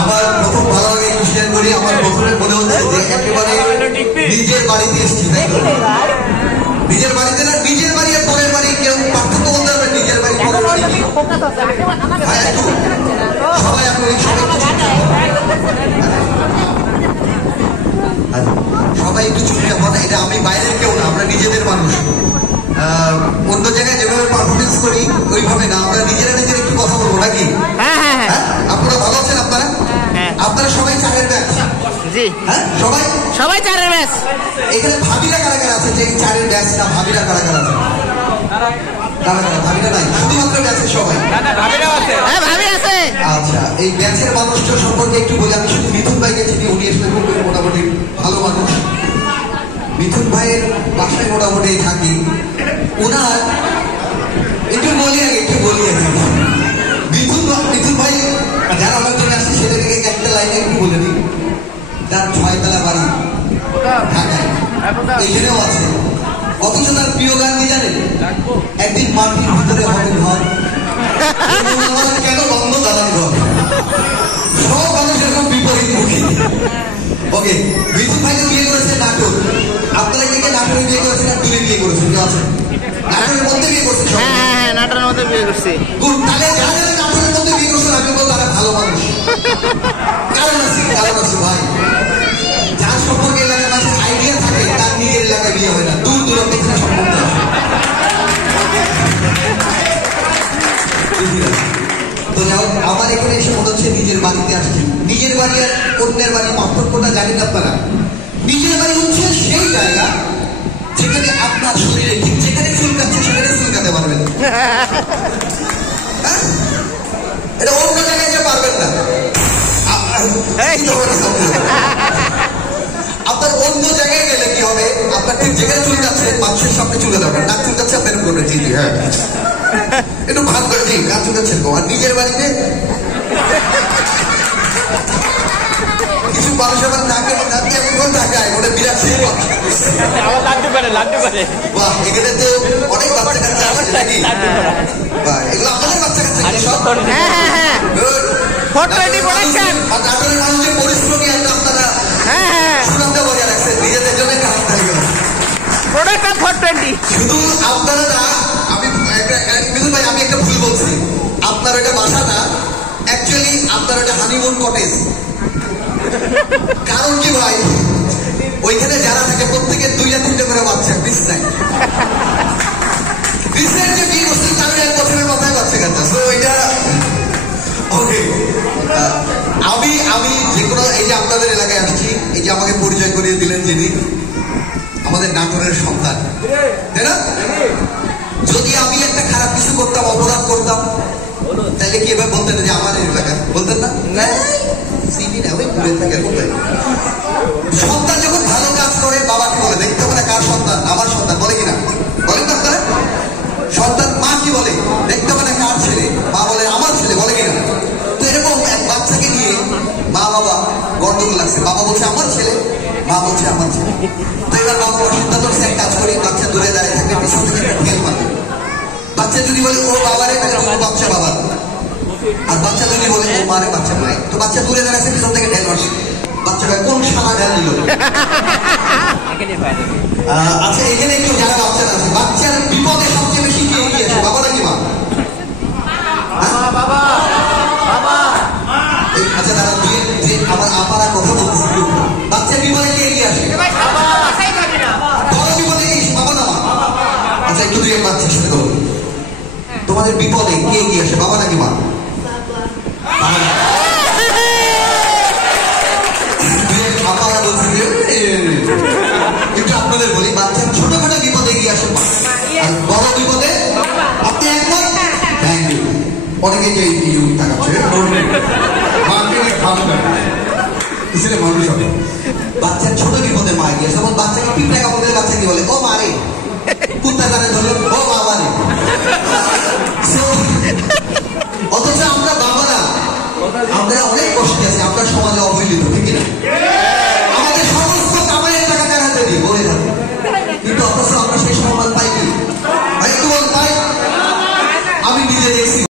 আমার প্রথম ভালো লাগে একটু শেয়ার করি। আমার প্রথমে মনে হচ্ছে যে একেবারে নিজের বাড়িতে এসেছি, তাই তো? নিজের বাড়িতে না, নিজের বাড়ি আর পরের বাড়ি কেউ পার্থক্য বলতে পারবে? নিজের বাড়ি পরের বাড়ি সবাই সবাই একটু চুপ যাবো না, এটা আমি বাইরের কেউ না, আমরা নিজেদের মানুষ। অন্য জায়গায় যেভাবে পারফরমেন্স করি ওইভাবে না, আমরা নিজেরা নিজেরা একটু কথা বলবো নাকি? আপনারা ভালো আছেন? আপনারা আপনারা সবাই চারের ব্যাচ? জি, হ্যাঁ সবাই সবাই চারের ব্যাচ। এখানে ভাবিরা কারা কারা আছে? যে এই চারের ব্যাচ না, ভাবিরা কারা কারা আছে? ভাবিরা নাই, শুধুমাত্র ব্যাচের সবাই? হ্যাঁ ভাবি আছে। আচ্ছা, এই ব্যাচের মানুষটা সম্পর্কে একটু বলি। আমি শুধু মিথুন ভাইকে চিনি, উনি আসলে খুব মোটামুটি ভালো মানুষ। মিথুন ভাইয়ের বাসায় মোটামুটি থাকি। ওনার একটু বলি আগে মিথুন ভাই যারা আমার জন্য আসছে সেটাকে একটা লাইনে একটু বলে দিই। তার 6 তলা বাড়ি ঢাকায়, এইখানেও আছে। অথচ তার প্রিয় গান কি জানেন? একদিন মাটির ভিতরে হবে ঘর, কেন বন্ধ দালান ঘর। সব মানুষ এরকম বিপরীত মুখী। ওকে, মিথুন ভাইকে বিয়ে করেছে নাটোর। আপনারা কে নাটোরে বিয়ে করেছেন আর দূরে বিয়ে করেছেন? কেউ আছে? নাটোরের মধ্যে বিয়ে করছে? হ্যাঁ, নাটোরের মধ্যে বিয়ে করছে। তাহলে যারা নাটোরের মধ্যে বিয়ে করছেন আমি বলবো তারা ভালো মানুষ। কারণ আছে ভাই, যার সম্পর্কে এলাকার মানুষের আইডিয়া থাকে তার নিজের এলাকায় বিয়ে হয় না, দূর দূরান্ত থেকে সম্পর্ক আসে। তো আমার এখানে এসে মনে হচ্ছে নিজের বাড়িতে আসছি। নিজের বাড়ি আর অন্যের বাড়ি পার্থক্যটা জানেন আপনারা? নিজের বাড়ি হচ্ছে সেই জায়গা যেখানে আপনার শরীরে ঠিক যেখানে চুলকাচ্ছে সেখানে চুলকাতে পারবেন। এটা অন্য জায়গায় যে পারবেন না। আপনার অন্য জায়গায় গেলে কি হবে? আপনার ঠিক যেখানে চুলকাচ্ছে মানুষের সামনে চুলকাতে পারবেন। নাক চুলকাচ্ছে আপনার করবেন, জি জি হ্যাঁ একটু ভাগ করে দিই, নাক চুলকাচ্ছে। আর নিজের বাড়িতে কিছু মানুষ আবার নাকে এমন ঢাকায় ওটা বিরাট বাহ। এখানে তো অনেক বাচ্চা কাচ্চা আসছে নাকি? বাহ, এগুলো আপনাদের বাচ্চা কাচ্চা? নাটোরের মানুষের পরিশ্রমী একটা আপনারা সুনামটা বজায় রাখছেন, নিজেদের জন্য কাজ থাকে। শুধু আপনারা না, আমি মিথুন ভাই আমি একটা ভুল বলছি। আপনার ওইটা বাসা না, অ্যাকচুয়ালি আপনার ওইটা হানিমুন কটেজ। কারণ কি ভাই, ওইখানে যারা থাকে প্রত্যেকের 2-3 করে বাচ্চা, বিছনায় যে বিয়ে করছেন তাদের 1 বছরের মাথায় বাচ্চা কাচ্চা। তো এটা ওকে। আমি যে কোনো এই যে আপনাদের এলাকায় আসছি, এই যে আমাকে পরিচয় করিয়ে দিলেন যিনি, আমাদের নাটোরের সন্তান, তাই না? যদি আমি একটা খারাপ কিছু করতাম, অপরাধ করতাম, তাহলে কি এবার বলতেন যে আমাদের এলাকা? বলতেন না? সন্তান যখন ভালো কাজ করে বাবাকে বলে, দেখতে হবে না কার সন্তান, আমার সন্তান, বলে কিনা? বলেন না আপনারা? সন্তান মা কি বলে? দেখতে হবে না কার ছেলে, মা বলে আমার ছেলে, বলে কিনা? তো এরকম এক বাচ্চাকে নিয়ে মা বাবা গন্ডগোল লাগছে। বাবা বলছে আমার ছেলে, মা বলছে আমার ছেলে। তো এবার বাবা সিদ্ধান্ত করছে এক কাজ করি, বাচ্চা দূরে দাঁড়িয়ে থাকবে, পিছন থেকে একটা খেল মারবে। বাচ্চা যদি বলে ও বাবারে, তাহলে ও বাচ্চা বাবার। আর বাচ্চা যদি বলে ও মারে, বাচ্চা মায়। তো বাচ্চা দূরে দাঁড়াচ্ছে, পিছন থেকে ঢেল মারছে। বাচ্চা কোন শালা ঢেল দিল? আচ্ছা, এখানে একটু যারা বাচ্চারা আছে, বাচ্চার বিপদে সবচেয়ে বেশি কে এগিয়ে আসে, বাবা নাকি মা? আচ্ছা, তারা দুয়ে যে আমার আপারা কথা বলতেছে, বাচ্চার বিপদে কে এগিয়ে আসে? বড় বিপদে কি বাবা না মা? আচ্ছা, একটু দুই বাচ্চার সাথে বলো, তোমাদের বিপদে কে এগিয়ে আসে, বাবা নাকি মা? আপারা বলছে একটু আপনাদের বলি, বাচ্চার ছোটখাটো বিপদে এগিয়ে আসে মা, আর বড় বিপদে আপনি একমত? Thank you. অনেকে যে টাকাচ্ছে মানুষ হবে। বাচ্চার ছোট বিপদে মা এগিয়ে আসে। বাচ্চাকে পিঁপড়া কামড় দিলে বাচ্চা কি বলে? ও মারে। কুত্তা কানে ধরলো, ও মা মারে। অথচ আমরা বাবারা, আমরা অনেক কষ্টে আছি, আমরা সমাজে অবহেলিত, ঠিক না?